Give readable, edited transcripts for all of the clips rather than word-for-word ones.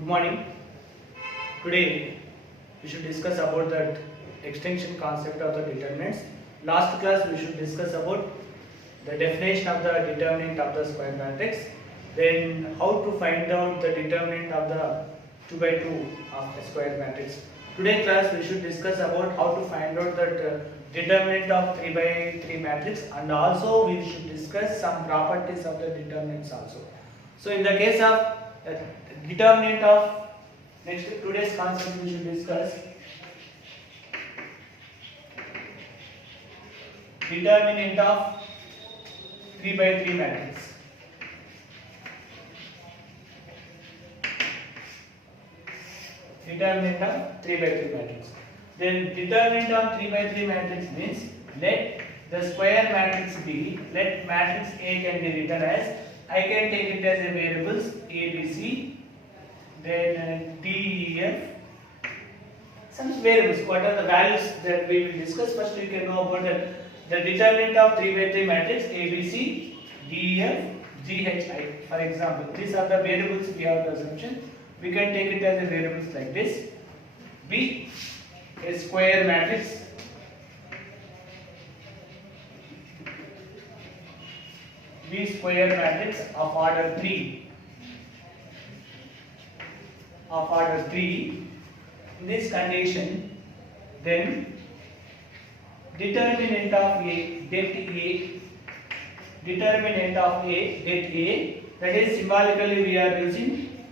Good morning. Today we should discuss about that extension concept of the determinants. Last class we should discuss about the definition of the determinant of the square matrix. Then how to find out the determinant of the 2 by 2 of a square matrix. Today class we should discuss about how to find out that determinant of 3 by 3 matrix, and also we should discuss some properties of the determinants also. So in the case of determinant of today's concept we should discuss determinant of 3 by 3 matrix. Determinant of 3 by 3 matrix. Then determinant of 3 by 3 matrix means let the square matrix be, let matrix A can be written as, I can take it as a variables A, B, C, then D, E, F, some variables. What are the values that we will discuss? First you can know about the determinant of 3 by 3 matrix A, B, C, D, E, F, G, H, I. For example, these are the variables we have the assumption. We can take it as a variables like this. B, a square matrix. B square matrix of order 3. Of order 3. In this condition, then determinant of A, det A, determinant of A, det A, that is symbolically we are using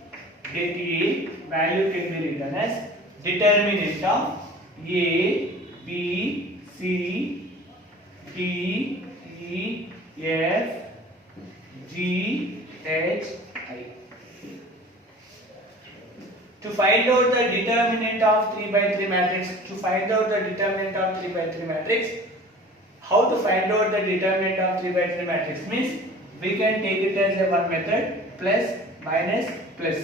det A, value can be written as determinant of A, B, C, D, E, F, G, H, I. To find out the determinant of 3 by 3 matrix, how to find out the determinant of 3 by 3 matrix means we can take it as a one method, plus, minus, plus.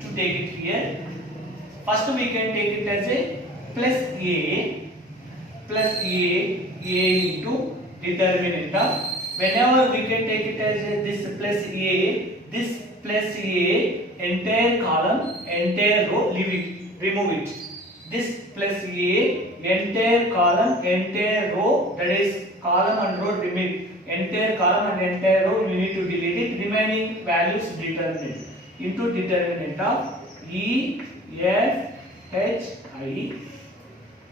To take it here, first we can take it as a plus A into determinant of, whenever we can take it as a, this plus A, entire column, entire row, leave it, remove it. This plus A, entire column, entire row, that is column and row, remove entire column and entire row, we need to delete it. Remaining values determinant into determinant of E, F, H, I.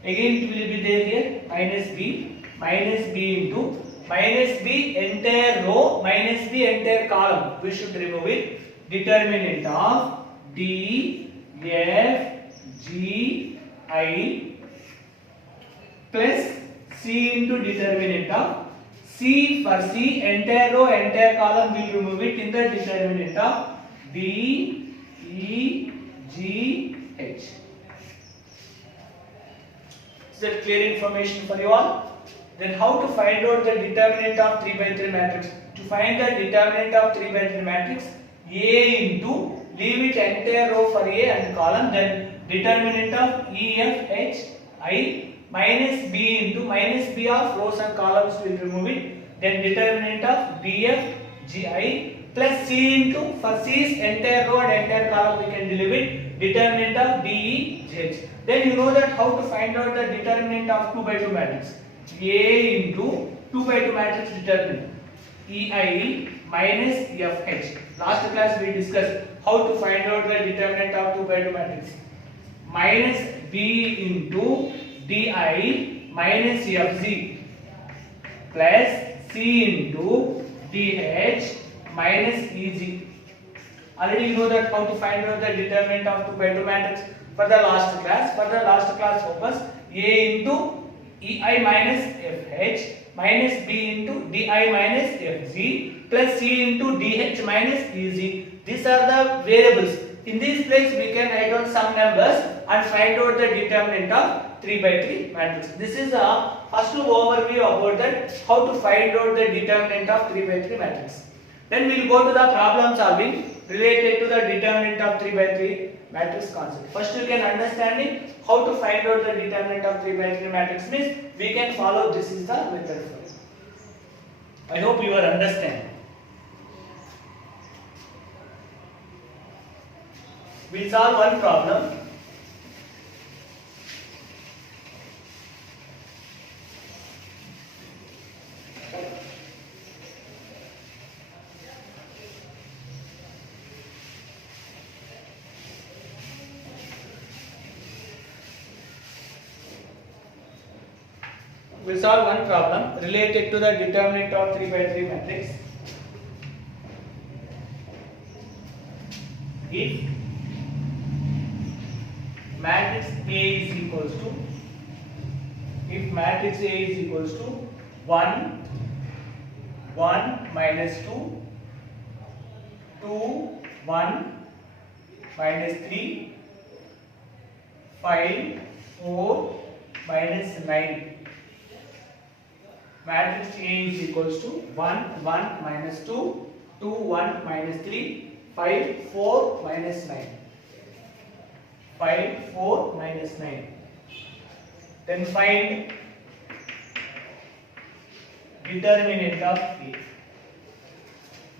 Again it will be there here, minus B into minus B entire row, minus B entire column, we should remove it. Determinant of D, F, G, I plus C into determinant of C. For C entire row, entire column, we will remove it in the determinant of D, E, G, H. Is that clear information for you all? Then how to find out the determinant of 3 by 3 matrix? To find the determinant of 3 by 3 matrix, A into, leave it entire row for A and column, then determinant of E, F, H, I minus B into, minus B of rows and columns, will remove it, then determinant of D, F, G, I plus C into, for C's entire row and entire column we can delete it, determinant of D, E, G, H. Then you know that how to find out the determinant of 2 by 2 matrix. A into 2 by 2 matrix determinant EI minus FH. Last class we discussed how to find out the determinant of 2 by 2 matrix. Minus B into DI minus FZ plus C into DH minus EG. Already you know that how to find out the determinant of 2 by 2 matrix for the last class. For the last class focus A into EI minus FH minus B into DI minus FZ plus C into DH minus EZ. These are the variables. In this place we can write down some numbers and find out the determinant of 3 by 3 matrix. This is a first overview about that how to find out the determinant of 3 by 3 matrix. Then we will go to the problem solving related to the determinant of 3 by 3 matrix concept. First you can understanding how to find out the determinant of 3 by 3 matrix means we can follow, this is the method for it. I hope you are understand. We'll solve one problem. We'll solve one problem related to the determinant of 3 by 3 matrix. If matrix A is equals to, if matrix A is equals to 1, 1 minus 2, 2, 1 minus 3, 5, 4 minus 9. Matrix A is equals to 1, 1 minus 2, 2, 1 minus 3, 5, 4 minus 9. 5, 4 minus 9. Then find determinant of A.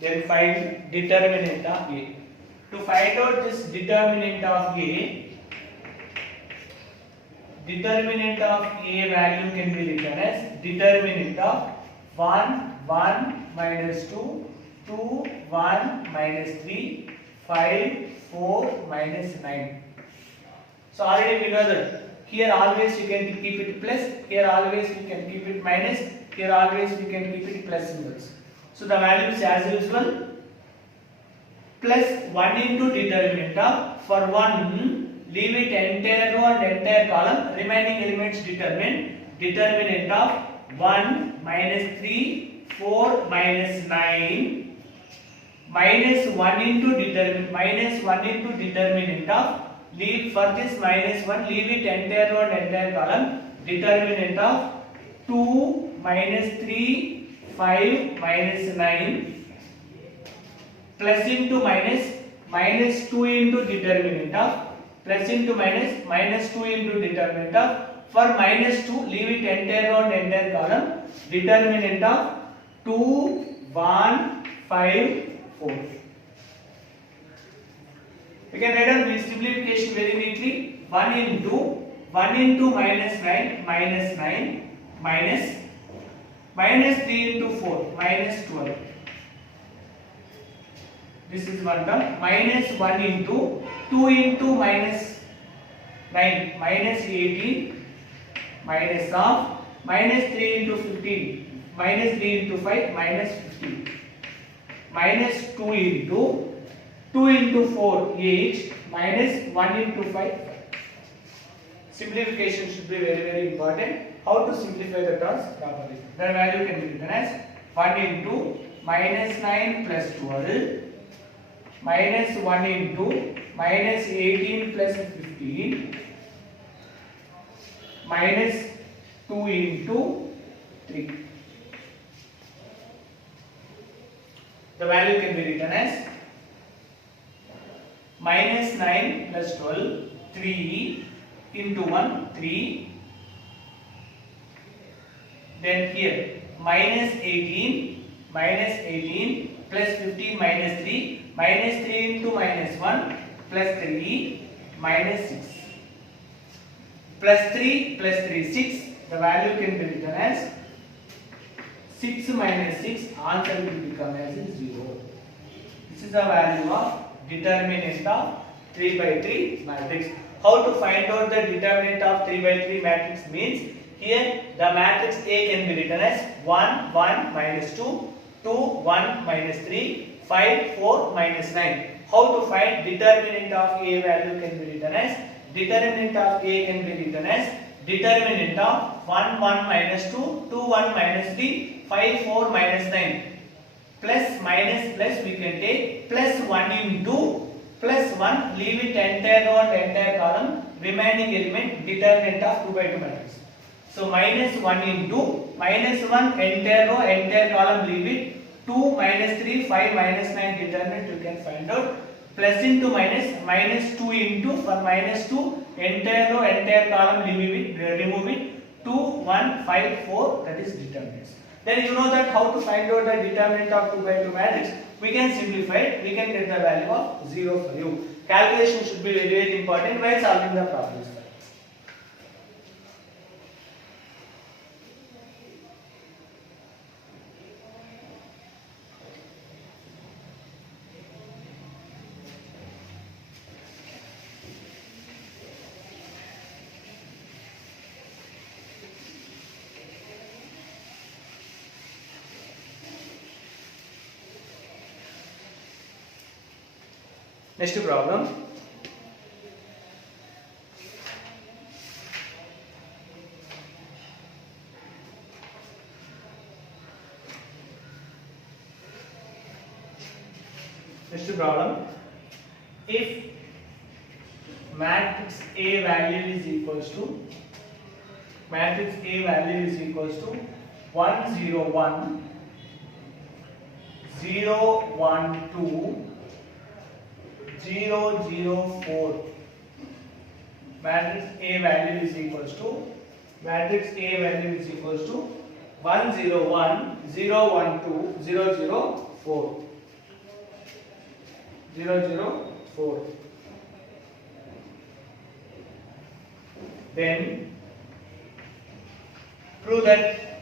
Then find determinant of A. To find out this determinant of A, determinant of A value can be written as determinant of 1, 1 minus 2, 2, 1 minus 3, 5, 4 minus 9. So already we know that here always you can keep it plus, here always we can keep it minus, here always we can keep it plus symbols. So the value is as usual plus 1 into determinant of, for 1 leave it entire row and entire column, remaining elements determinant of 1 minus 3, 4 minus 9, minus 1 into determinant of, leave for this minus 1, leave it entire row and entire column, determinant of 2 minus 3, 5 minus 9, plus into minus 2 into determinant of, plus into minus 2 into determinant of, for minus 2 leave it entire row and entire column, determinant of 2, 1, 5, 4. We can write down this simplification very neatly. 1 into minus 9 minus 3 into 4 minus 12. This is one term. Minus 1 into 2 into minus 9 minus 18 minus of minus 3 into 15 minus 3 into 5 minus 15 minus 2 into 4 8 minus 1 into 5. Simplification should be very, very important. How to simplify the terms properly? The value can be written as 1 into minus 9 plus 12 minus 1 into minus 18 plus 15 minus 2 into 3. The value can be written as minus 9 plus 12, 3 into 1, 3. Then here minus 18 plus 15 minus 3, minus 3 into minus 1 plus 3 minus 6. Plus 3, 6. The value can be written as 6 minus 6. Answer will become as 0. This is the value of determinant of 3 by 3 matrix. How to find out the determinant of 3 by 3 matrix means, here the matrix A can be written as 1, 1 minus 2, 2, 1 minus 3, 5, 4 minus 9. How to find determinant of A value can be written as, determinant of A can be written as determinant of 1, 1 minus 2, 2, 1 minus 3, 5, 4 minus 9. Plus minus plus we can take plus 1 into plus 1, leave it entire row and entire column, remaining element determinant of 2 by 2 matrix. So minus 1 into minus 1 entire row entire column, leave it, 2 minus 3 5 minus 9 determinant you can find out, plus into minus 2 into, for minus 2 entire row entire column remove it, 2 1 5 4, that is determinants. then you know that how to find out the determinant of 2 by 2 matrix. We can simplify it, we can get the value of 0 for you. Calculation should be very, very important while solving the problems. Next problem. Next problem. If matrix A value is equals to 1 0 1 0 1 2 0 0 4, matrix A value is equals to 1 0 1 0 1 2 0 0 4 0 0 4, then prove that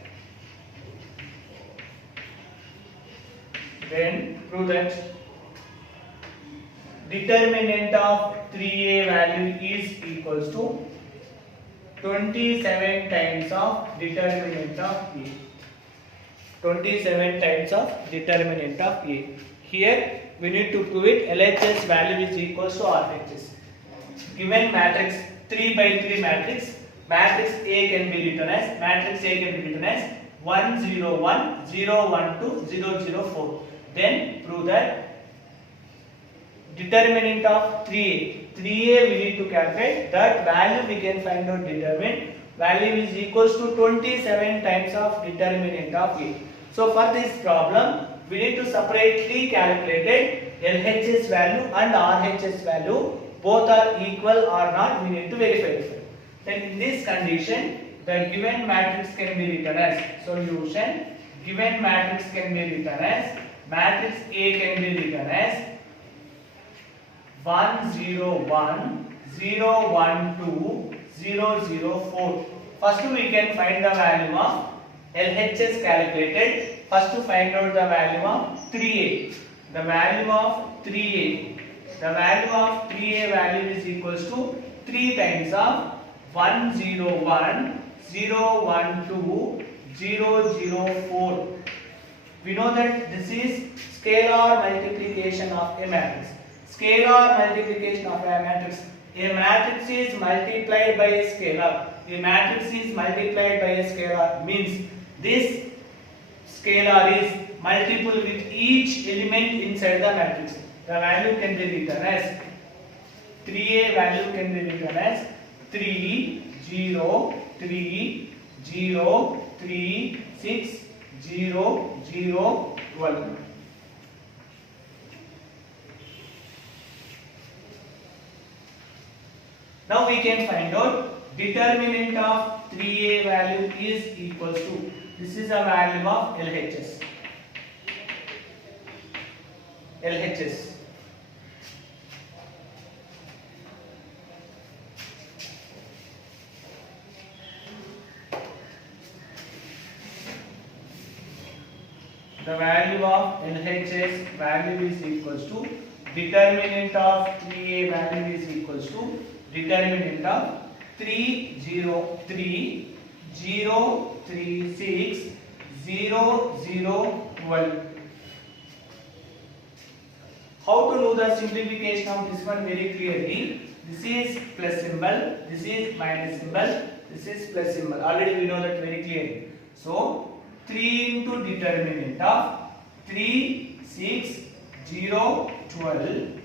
determinant of 3a value is equals to 27 times of determinant of a. 27 times of determinant of a. Here we need to prove it. LHS value is equals to RHS. Given matrix 3 by 3 matrix, matrix A can be written as 1 0 1 0 1 2 0 0 4. Then prove that determinant of 3a we need to calculate. That value we can find out determinant value is equals to 27 times of determinant of a. So for this problem we need to separately calculate LHS value and RHS value, both are equal or not, we need to verify it. Then in this condition the given matrix can be written as solution. Given matrix can be written as matrix A can be written as 1 0 1 0 1 2 0 0 4. First we can find the value of LHS calculated. First to find out the value of 3a. The value of 3a value is equals to 3 times of 1 0 1 0 1 2 0 0 4. We know that this is scalar multiplication of a matrix. Scalar multiplication of a matrix. A matrix is multiplied by a scalar. A matrix is multiplied by a scalar means this scalar is multiple with each element inside the matrix. The value can be written as 3a value can be written as 3 0 3 0 3 6 0 0 1. Now we can find out determinant of 3a value is equals to, this is a value of LHS. The value of LHS value is equals to determinant of 3a value is equals to determinant of 3 0 3 0 3 6 0 0 12. How to know the simplification of this one very clearly? This is plus symbol, this is minus symbol, this is plus symbol. Already we know that very clearly. So 3 into determinant of 3 6 0 12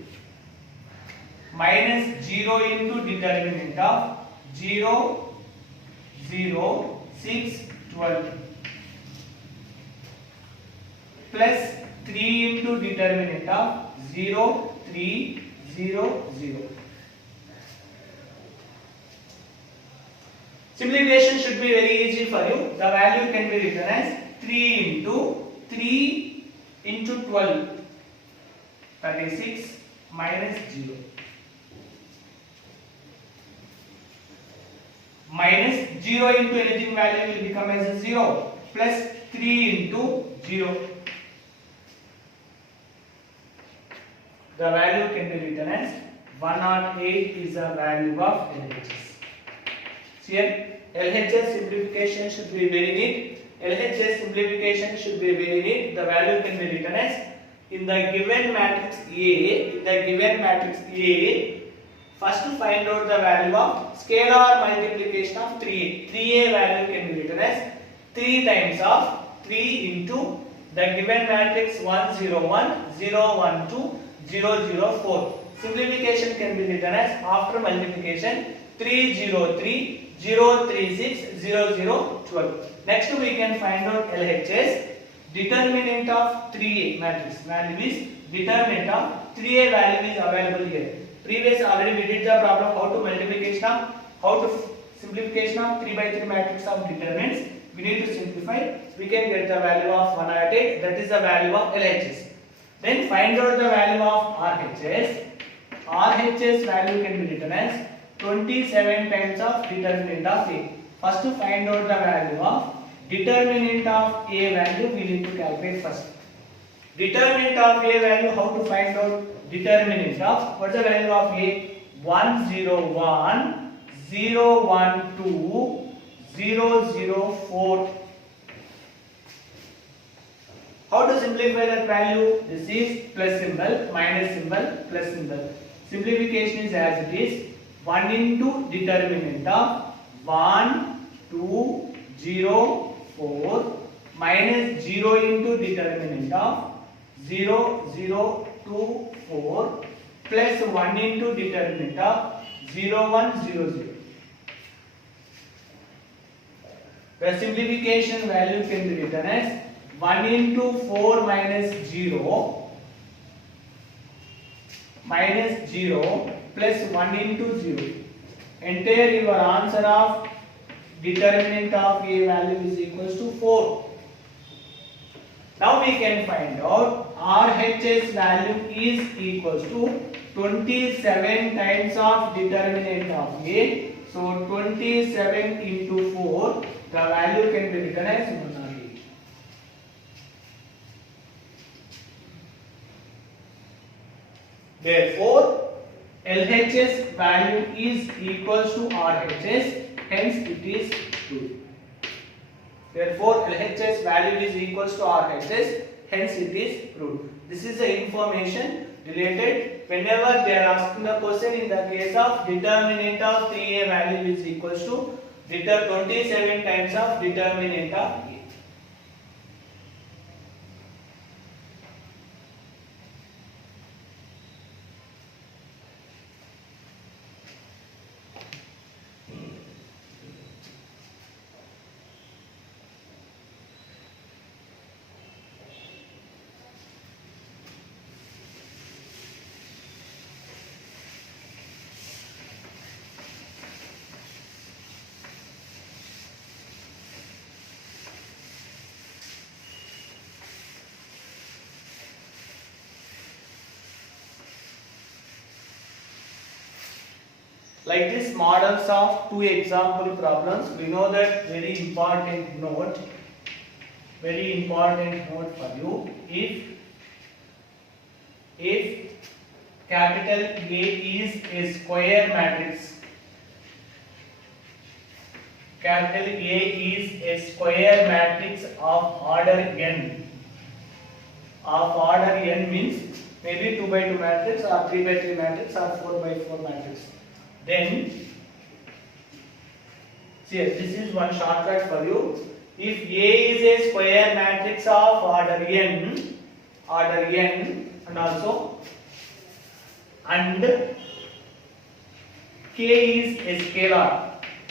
minus 0 into determinant of 0 0 6 12 plus 3 into determinant of 0 3 0 0. Simplification should be very easy for you. The value can be written as 3 into 3 into 12, 36 minus 0. Minus 0 into anything value will become as a 0, plus 3 into 0. The value can be written as 108 is the value of LHS. Here LHS simplification should be very neat. LHS simplification should be very neat. The value can be written as, in the given matrix A, first to find out the value of scalar multiplication of 3a. 3a value can be written as 3 times of 3 into the given matrix 1 0 1 0 1 2 0 0 4. Simplification can be written as, after multiplication, 3 0 3 0 3 6 0 0 12. Next we can find out LHS. Determinant of 3a matrix value is, determinant of 3a value is available here. Previous already we did the problem how to simplification of 3 by 3 matrix of determinants. We need to simplify. We can get the value of 108. That is the value of LHS. Then find out the value of RHS. RHS value can be written as 27 times of determinant of A. First to find out the value of determinant of A value, we need to calculate first. Determinant of A value, how to find out determinant of, what's the value of A? 101 012 004. How to simplify that value? This is plus symbol, minus symbol, plus symbol. Simplification is as it is. 1 into determinant of 1 2 0 4 minus 0 into determinant of 0 0 2 4 plus 1 into determinant of 0 1 0 0. The simplification value can be written as 1 into 4 minus 0 plus 1 into 0. Enter your answer of determinant of A value is equals to 4. Now we can find out RHS value is equals to 27 times of determinant of A. So 27 into 4, the value can be written as 108. Therefore, LHS value is equals to RHS, hence it is true. Therefore, LHS value is equals to RHS, hence it is true. This is the information related whenever they are asking the question in the case of determinant of 3a value is equals to 27 times of determinant of A. Like this models of 2 example problems, we know that very important note for you. If capital A is a square matrix, capital A is a square matrix of order n. Of order n means maybe 2 by 2 matrix or 3 by 3 matrix or 4 by 4 matrix. Then, see, this is one shortcut for you. If A is a square matrix of order n, and K is a scalar,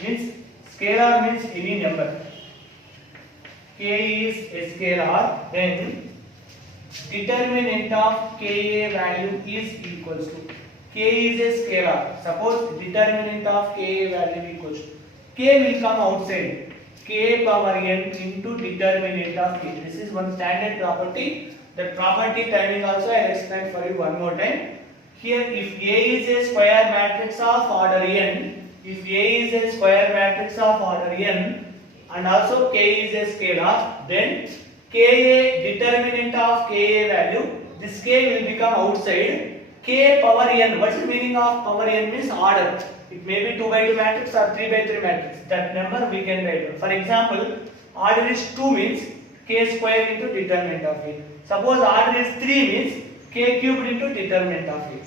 means any number. K is a scalar, then determinant of Ka value is equals to, K is a scalar. Suppose determinant of Ka value equals to, K will come outside. k power n into determinant of k. This is one standard property. That property timing also I will explain for you one more time. Here, if A is a square matrix of order n, if A is a square matrix of order n, and also k is a scalar, then Ka determinant of Ka value, this k will become outside. K power n. What's the meaning of power n? Means order. It may be 2 by 2 matrix or 3 by 3 matrix. That number we can write. For example, order is 2 means k square into determinant of A. Suppose order is 3 means k cubed into determinant of A.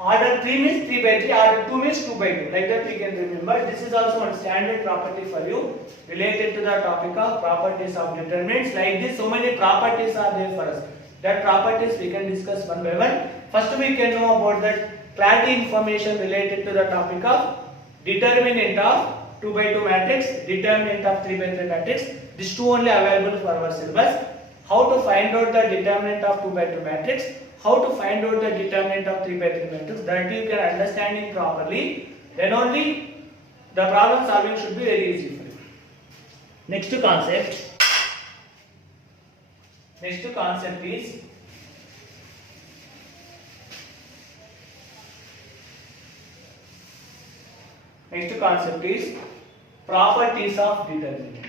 Order 3 means 3 by 3, order 2 means 2 by 2. Like that we can remember. This is also one standard property for you related to the topic of properties of determinants. Like this, so many properties are there for us. That properties we can discuss one by one. First we can know about that clarity information related to the topic of determinant of 2 by 2 matrix, determinant of 3 by 3 matrix. These two only available for our syllabus. How to find out the determinant of 2 by 2 matrix, how to find out the determinant of 3 by 3 matrix, that you can understand it properly. Then only the problem solving should be very easy for you. Next concept is properties of determinants.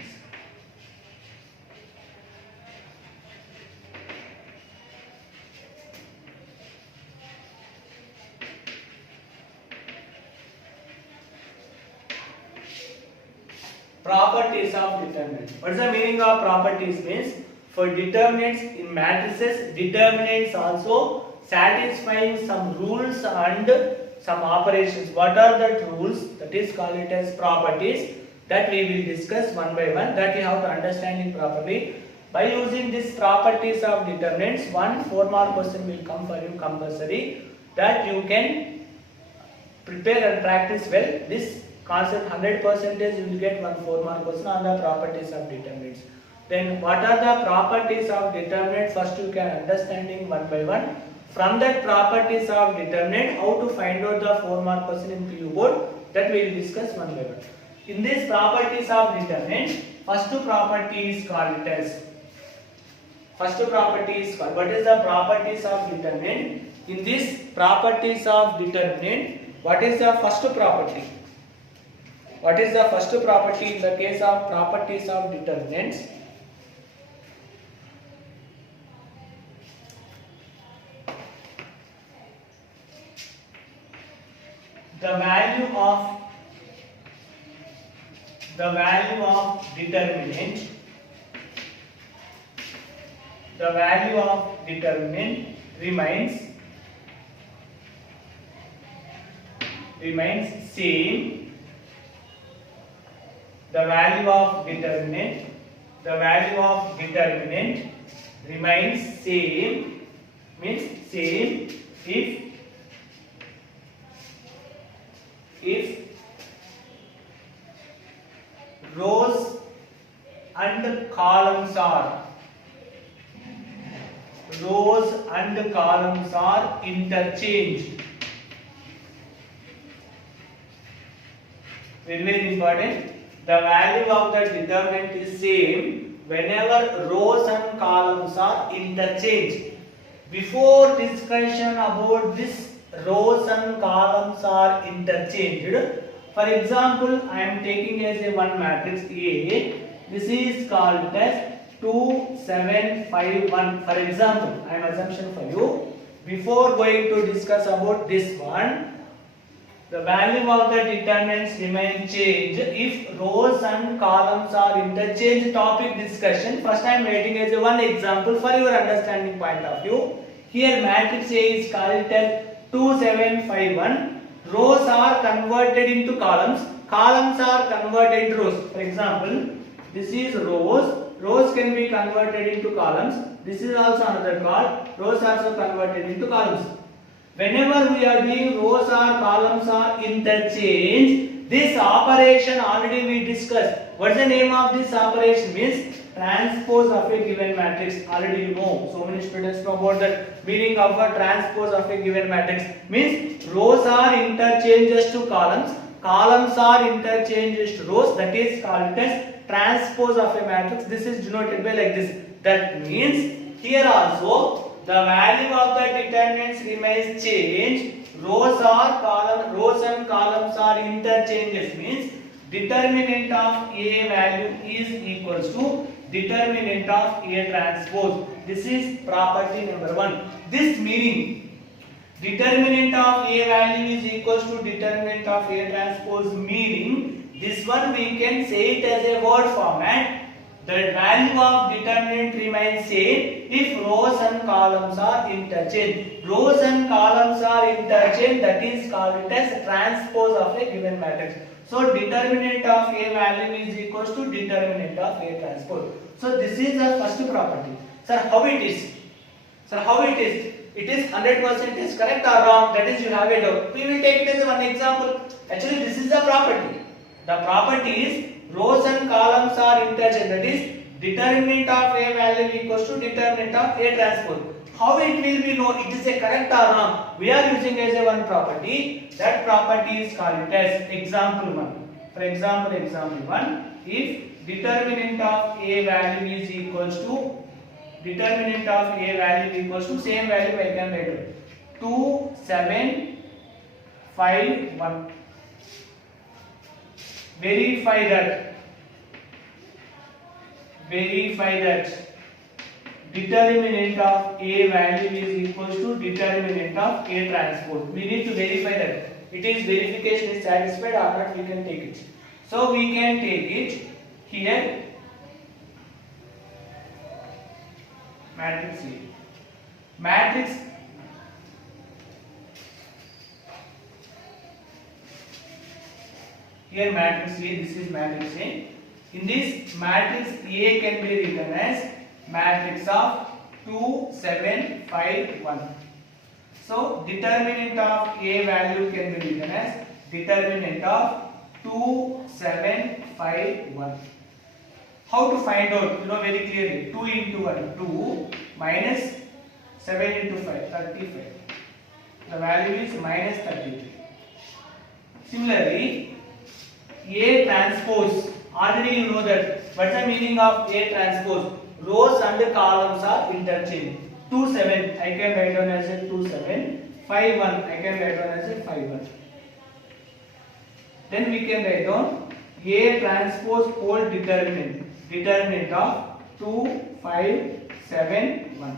Properties of determinants. What is the meaning of properties? Means for determinants in matrices, determinants also satisfying some rules and some operations. What are the rules? That is called it as properties. That we will discuss one by one. That you have to understand it properly. By using these properties of determinants, 1 4-mark question will come for you compulsory. That you can prepare and practice well. This concept 100% you will get 1 4-mark question on the properties of determinants. Then what are the properties of determinants? First you can understanding one by one. From that properties of determinant, how to find out the 4-mark question in PU board, that we will discuss one by one. In this properties of determinant, first property is called as what is the properties of determinant? In this properties of determinant, what is the first property? What is the first property in the case of properties of determinants? The value of determinant remains same. The value of determinant remains same, means same if rows and columns are interchanged. Very important. The value of the determinant is same whenever rows and columns are interchanged. Before discussion about this rows and columns are interchanged. For example, I am taking as a one matrix A. This is called as 2 7 5 1. For example, I am assumption for you. Before going to discuss about this one, the value of the determinants remain changed if rows and columns are interchanged. Topic discussion. First I am writing as a one example for your understanding point of view. Here matrix A is called as 2 7 5 1. Rows are converted into columns. Columns are converted into rows. For example, this is rows. Rows can be converted into columns. This is also another call. Rows also converted into columns. Whenever we are doing rows or columns are interchanged, this operation already we discussed. What is the name of this operation? Means transpose of a given matrix. Already you know. So many students know about the meaning of a transpose of a given matrix. Means rows are interchanged to columns. columns are interchanged to rows, that is called as transpose of a matrix. This is denoted by like this. That means here also the value of the determinants remains changed. Rows and columns are interchanges, means determinant of A value is equals to determinant of A transpose. This is property number 1. This meaning determinant of A value is equals to determinant of A transpose, meaning this one we can say it as a word format. The value of determinant remains same if rows and columns are interchanged. Rows and columns are interchanged, that is called as transpose of a given matrix. So determinant of A value is equals to determinant of A transpose. So this is the first property. Sir, how it is? Sir, how it is? It is 100% is correct or wrong? That is, you have a doubt. We will take it as one example. Actually, this is the property. The property is rows and columns are interchanged. That is, determinant of A value equals to determinant of A transpose. How it will be known? It is a correct or wrong? We are using as a one property. That property is called as example 1. For example, example 1. If determinant of A value is equals to determinant of A value equals to same value I can write it 2 7 5 1. Verify that determinant of A value is equals to determinant of A transpose. We need to verify that it is verification is satisfied or not. We can take it. So we can take it here. Matrix A. Matrix here matrix A. This is matrix A. In this matrix A can be written as matrix of 2 7 5 1. So determinant of A value can be written as determinant of 2 7 5 1. How to find out? You know very clearly. 2 into 1, 2 minus 7 into 5, 35. The value is minus 33. Similarly, A transpose. Already you know that. What's the meaning of A transpose? Rows and columns are interchanged. 2 7 I can write down as a 2 7. 5 1 I can write down as a 5 1. Then we can write down A transpose whole determinant. Determinant of 2 5 7 1.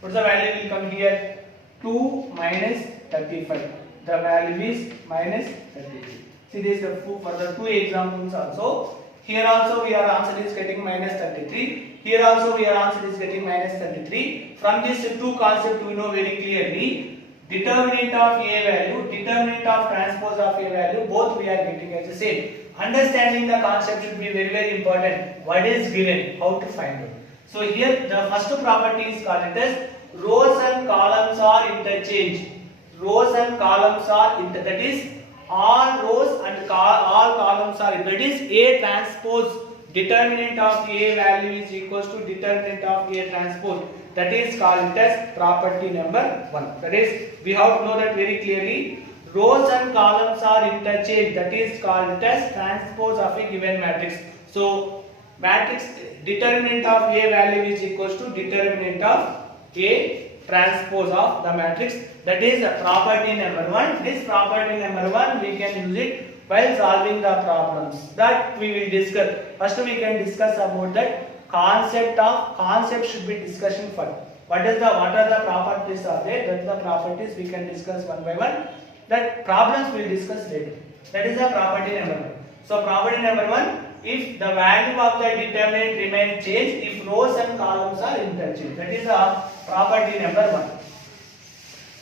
What's the value will come here? 2 minus 35. The value is minus 33. See this for the two examples also. Here also we are answer is getting minus 33. Here also we are answer is getting minus 33. From these two concepts we know very clearly determinant of A value, determinant of transpose of A value, both we are getting as the same. Understanding the concept should be very very important. What is given, how to find out. So here the first property is called as rows and columns are interchanged. Rows and columns are that is all rows and all columns are, that is A transpose. Determinant of A value is equals to determinant of A transpose. That is called as property number 1. That is, we have to know that very clearly. Rows and columns are interchanged. That is called as transpose of a given matrix. So matrix determinant of A value is equals to determinant of A transpose of the matrix. That is property number 1. This property number 1 we can use it while solving the problems that we will discuss. First we can discuss about that concept should be discussion first. What are the properties are there? That the properties we can discuss one by one. That problems we will discuss later. That is the property number 1. So property number 1, if the value of the determinant remains changed if rows and columns are interchanged. That is the property number 1.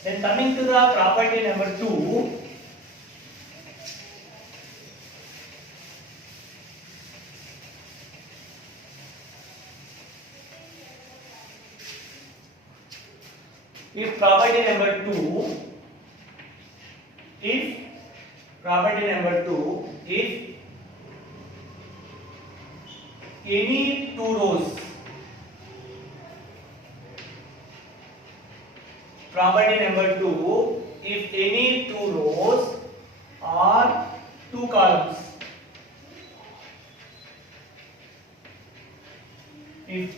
Then coming to the property number 2, if property number 2, if any two rows, property number 2, if any two rows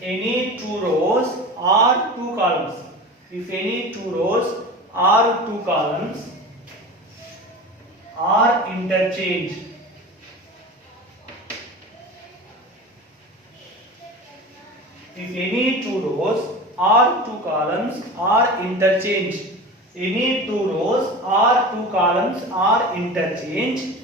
any two rows or two columns, if any two rows or two columns are interchanged, if any two rows or two columns are interchanged, any two rows or two columns are interchanged,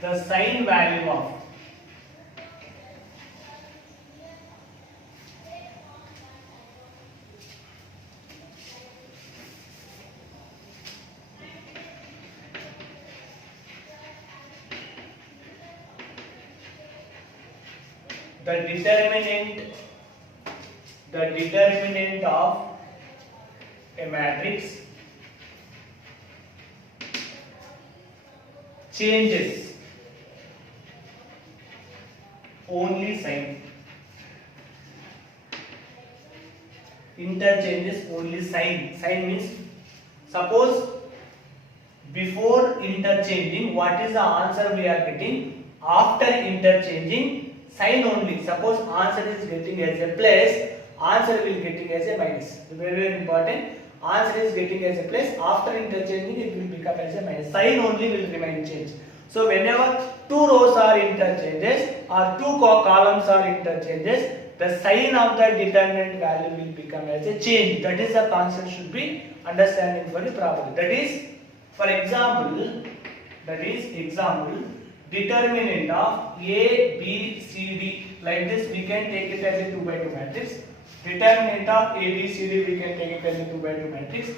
the sign value of the determinant of a matrix changes only sign. Interchanges only sign. Sign means, suppose before interchanging what is the answer we are getting, after interchanging sign only. Suppose answer is getting as a plus, answer will getting as a minus. Very important. Answer is getting as a plus, after interchanging it will become as a minus. Sign only will remain changed. So whenever two rows are interchanges or two columns are interchanges, the sign of the determinant value will become as a change. That is the concept should be understanding for the property. That is, for example, determinant of A, B, C, D. Like this we can take it as a 2 by 2 matrix. Determinant of A, B, C, D we can take it as a 2 by 2 matrix.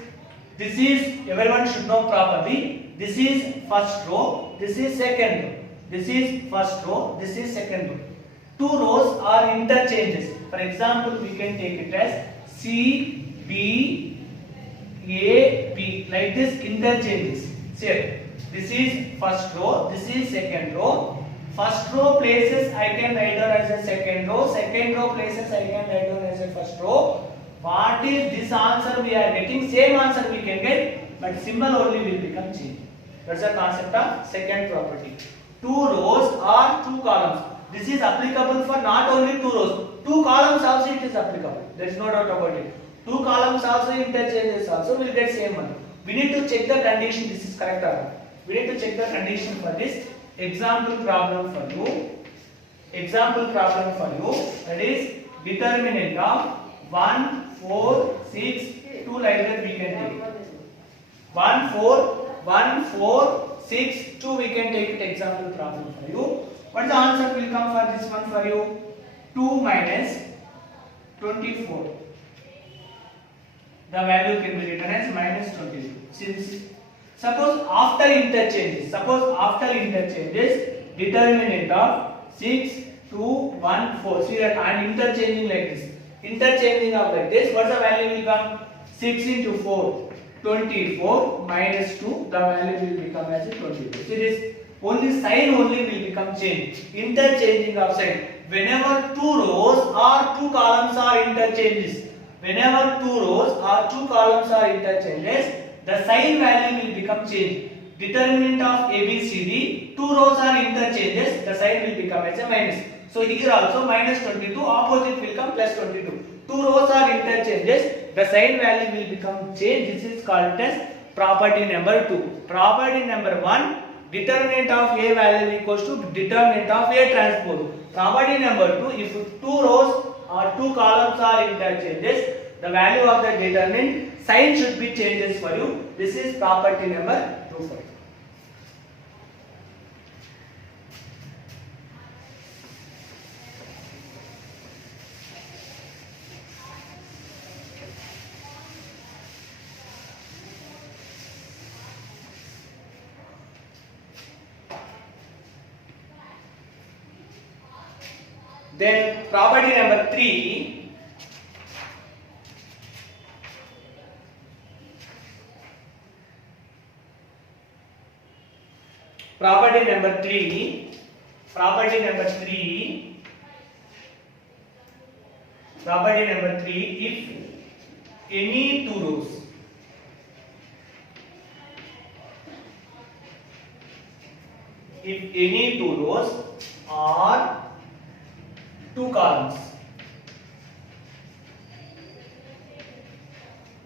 This is, everyone should know properly. This is first row, this is second row. This is first row, this is second row. Two rows are interchanges. For example, we can take it as C, B, A, B. Like this interchanges. See, this is first row, this is second row. First row places I can write down as a second row. Second row places I can write down as a first row. What is this answer we are getting? Same answer we can get, but symbol only will become changed. That's the concept of second property. Two rows or two columns. This is applicable for not only two rows. Two columns also it is applicable. There is no doubt about it. Two columns also interchanges also will get same one. We need to check the condition. This is correct or not. We need to check the condition for this. Example problem for you. Example problem for you. That is determinant of 1, 4, 6, 2 like that we can take. 1, 4, 6, 2 we can take it example problem for you. What is the answer will come for this one for you? 2 minus 24. The value can be written as minus 22. Since suppose after interchanges, determinant of 6, 2, 1, 4. See that I am interchanging like this. Interchanging of like this, what's the value will come? 6 into 4, 24 minus 2, the value will become as 22. See this, only sign only will become changed. Interchanging of sign. Whenever two rows or two columns are interchanges, the sign value will become changed. Determinant of A, B, C, D, two rows are interchanges, the sign will become as a minus. So here also minus 22, opposite will come plus 22. Two rows are interchanges, the sign value will become changed. This is called as property number 2. Property number 1, determinant of A value equals to determinant of A transpose. Property number 2, if two rows or two columns are interchanges, the value of the determinant sign should be changes for you. This is property number 2 for you. Then property number 3. Property number 3. any two rows, if any two rows or two columns,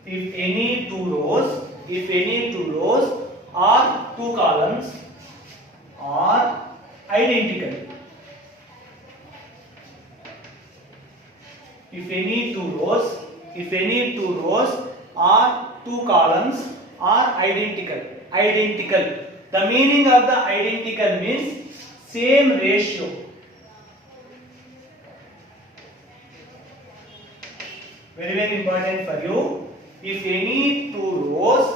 if any two rows or two columns are identical, if any two rows or two columns are identical. The meaning of the identical means same ratio. Very, very important for you. If any two rows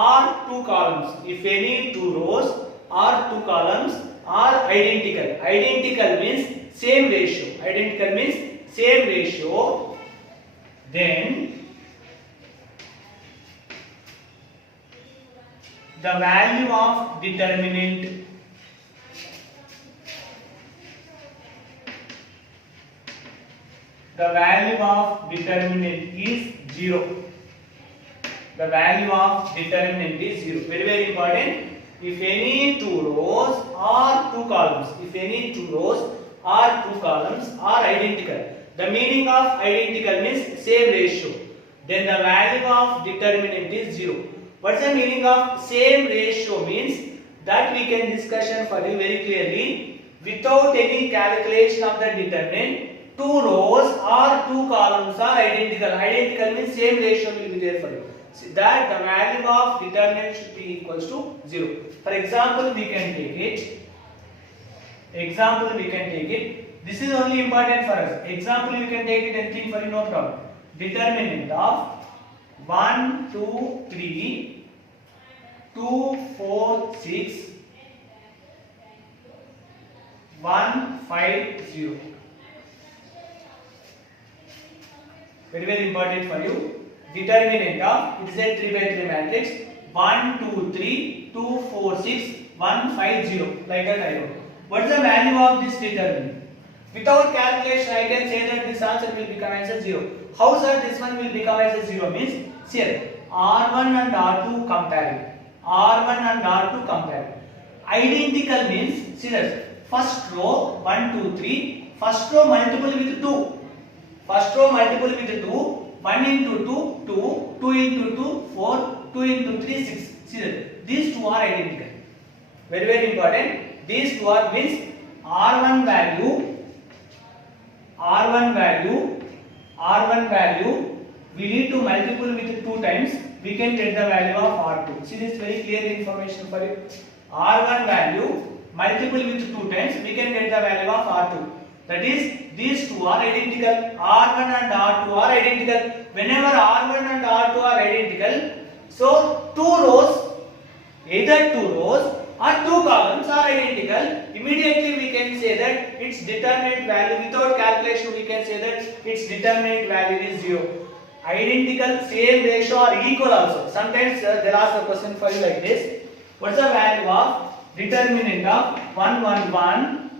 or two columns, are identical. Identical means same ratio. Then the value of determinant is 0. The value of determinant is 0. Very, very important. If any two rows or two columns, are identical. The meaning of identical means same ratio. Then the value of determinant is 0. What's the meaning of same ratio? Means that we can discussion for you very clearly without any calculation of the determinant. Two rows or two columns are identical. Identical means same ratio will be there for you. So that the value of determinant should be equals to 0. For example, we can take it. This is only important for us. Example, you can take it anything for you, no problem. Determinant of 1, 2, 3, 2, 4, 6, 1, 5, 0. Very, very important for you. Determinant of, it is a 3 by 3 matrix. 1, 2, 3, 2, 4, 6, 1, 5, 0. Like that I wrote. What is the value of this determinant? Without calculation, I can say that this answer will become as a 0. How sir this one will become as a 0 means, here R1 and R2 comparing. Identical means, see that first row 1, 2, 3. First row multiple with 2. 1 into 2, 2. 2 into 2, 4. 2 into 3, 6. See that these two are identical. Very, very important. These two are means R1 value we need to multiple with 2 times, we can get the value of R2. See, this very clear information for you. R1 value multiple with 2 times, we can get the value of R2. That is, these two are identical. R1 and R2 are identical. Whenever R1 and R2 are identical, so either two rows or two columns are identical. Immediately we can say that its determinant value, without calculation we can say that its determinant value is 0. Identical, same ratio or equal also. Sometimes there are a question for you like this. What's the value of determinant of 111,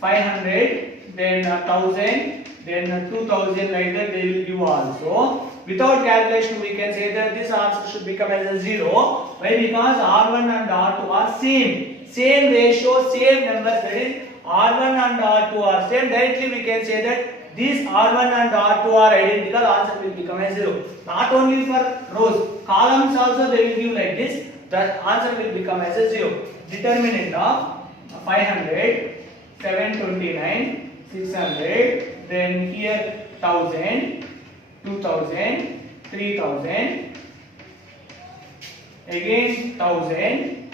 500, then 1000, then 2000, like that they will give also. Without calculation we can say that this answer should become as a 0. Why? Because R1 and R2 are same ratio, same numbers. That is, R1 and R2 are same. Directly we can say that these R1 and R2 are identical. Answer will become as 0. Not only for rows, columns also they will give like this. The answer will become as a 0. Determinant of 500, 729, 600, then here 1000, 2000, 3000, again 1000,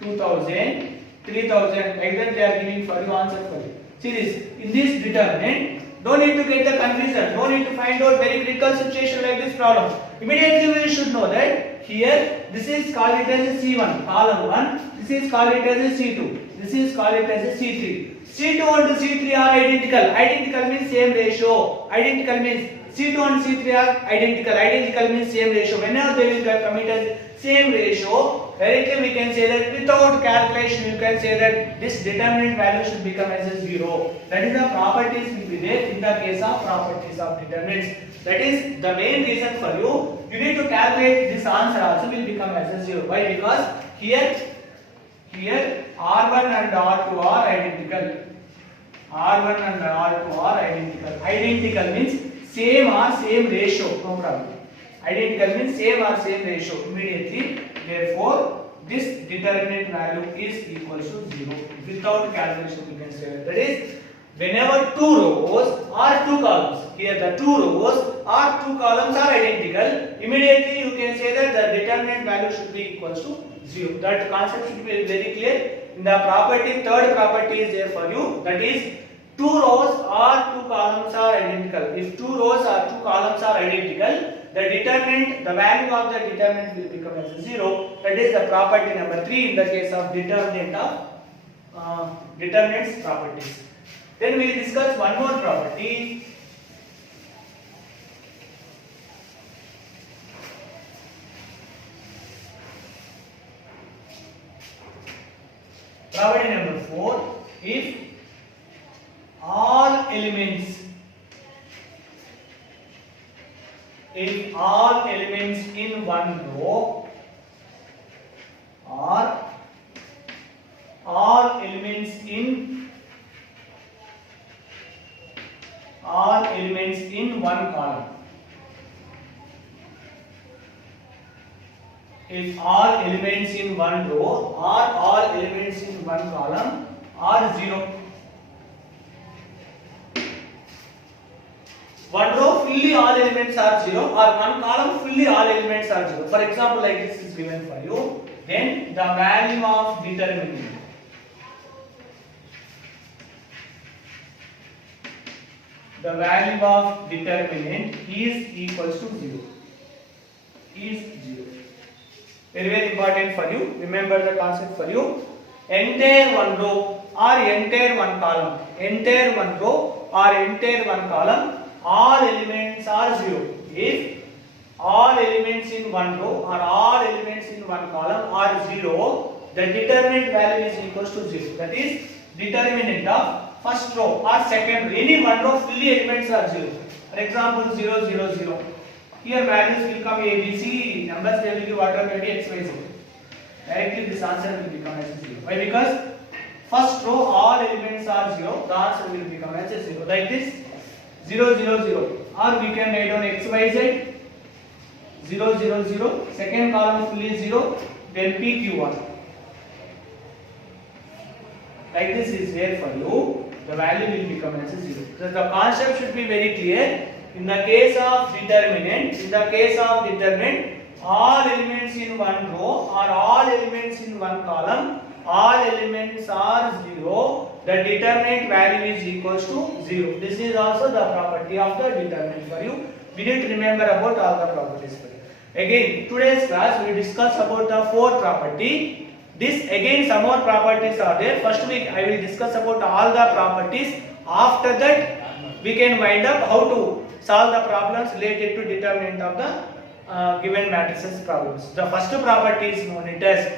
2000, 3000, like that they are giving for you answer for you. See this, in this determinant, don't need to get the confusion, don't need to find out very critical situation like this problem. Immediately we should know that here this is called it as a C1, column 1, this is called it as a C2, this is called it as a C3. C2 and C3 are identical. Identical means same ratio. Identical means C2 and C3 are identical. Identical means same ratio. Whenever they will commit as same ratio, directly we can say that without calculation you can say that this determinant value should become as a 0. That is the properties will be there in the case of properties of determinants. That is the main reason for you. You need to calculate this answer also will become as a 0. Why? Because here R1 and R2 are identical. R1 and R2 are identical. Identical means same or same ratio. No problem. Identical means same or same ratio. Immediately, therefore, this determinant value is equal to 0. Without calculation, we can say that. That is, whenever two rows or two columns, here the two rows or two columns are identical, immediately you can say that the determinant value should be equal to 0. That concept should be very clear. In the property, third property is there for you. That is, two rows or two columns are identical. If two rows or two columns are identical, the determinant, the value of the determinant will become as 0. That is the property number 3 in the case of determinant of determinants properties. Then we will discuss one more property. Property number 4. If all elements in one row or all elements in one column, if all elements in one row or all elements in one column are 0. One row fully all elements are 0 or one column fully all elements are 0. For example, like this is given for you. Then the value of determinant is equal to 0. Is 0. Very, very important for you. Remember the concept for you. Entire one row or entire one column, entire one row or entire one column, all elements are 0. If all elements in one row or all elements in one column are 0, the determinant value is equal to 0. That is determinant of first row or second row. Any one row fully elements are 0. For example, 0, 0, 0. Here values will come A, B, C, numbers they will give whatever may be X, Y, Z. Directly this answer will become as 0. Why? Because first row all elements are 0, the answer will become as 0. Like this 0, 0, 0. Or we can write down X, Y, Z 0, 0, 0. Second column fully 0, then P, Q, R. Like this is here for you. The value will become as 0. So the concept should be very clear. In the case of determinant, all elements in one row or all elements in one column, all elements are 0. The determinant value is equal to 0. This is also the property of the determinant for you. We need to remember about all the properties for you. Again, today's class we discuss about the fourth property. This again some more properties are there. First week I will discuss about all the properties. After that we can wind up how to solve the problems related to determinant of the given matrices problems. The first property is known as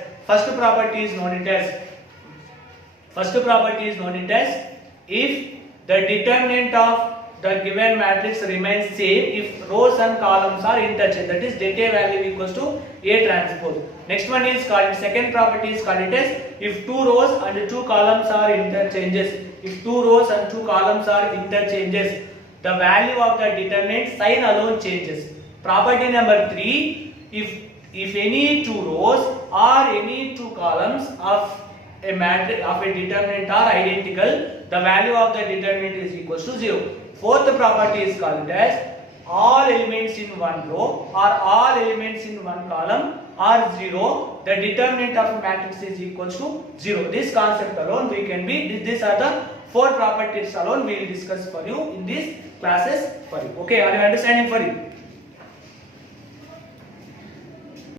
if the determinant of the given matrix remains same if rows and columns are interchanged. That is data value equals to A transpose. Next one is called, second property is called it as if two rows and two columns are interchanges. If two rows and two columns are interchanges, the value of the determinant sign alone changes. Property number 3, if any two rows or any two columns of a matrix of a determinant are identical, the value of the determinant is equal to 0. Fourth property is called as all elements in one row or all elements in one column are 0, the determinant of a matrix is equal to 0. This concept alone we can be, these are the four properties alone we will discuss for you in these classes for you. Okay, are you understanding for you?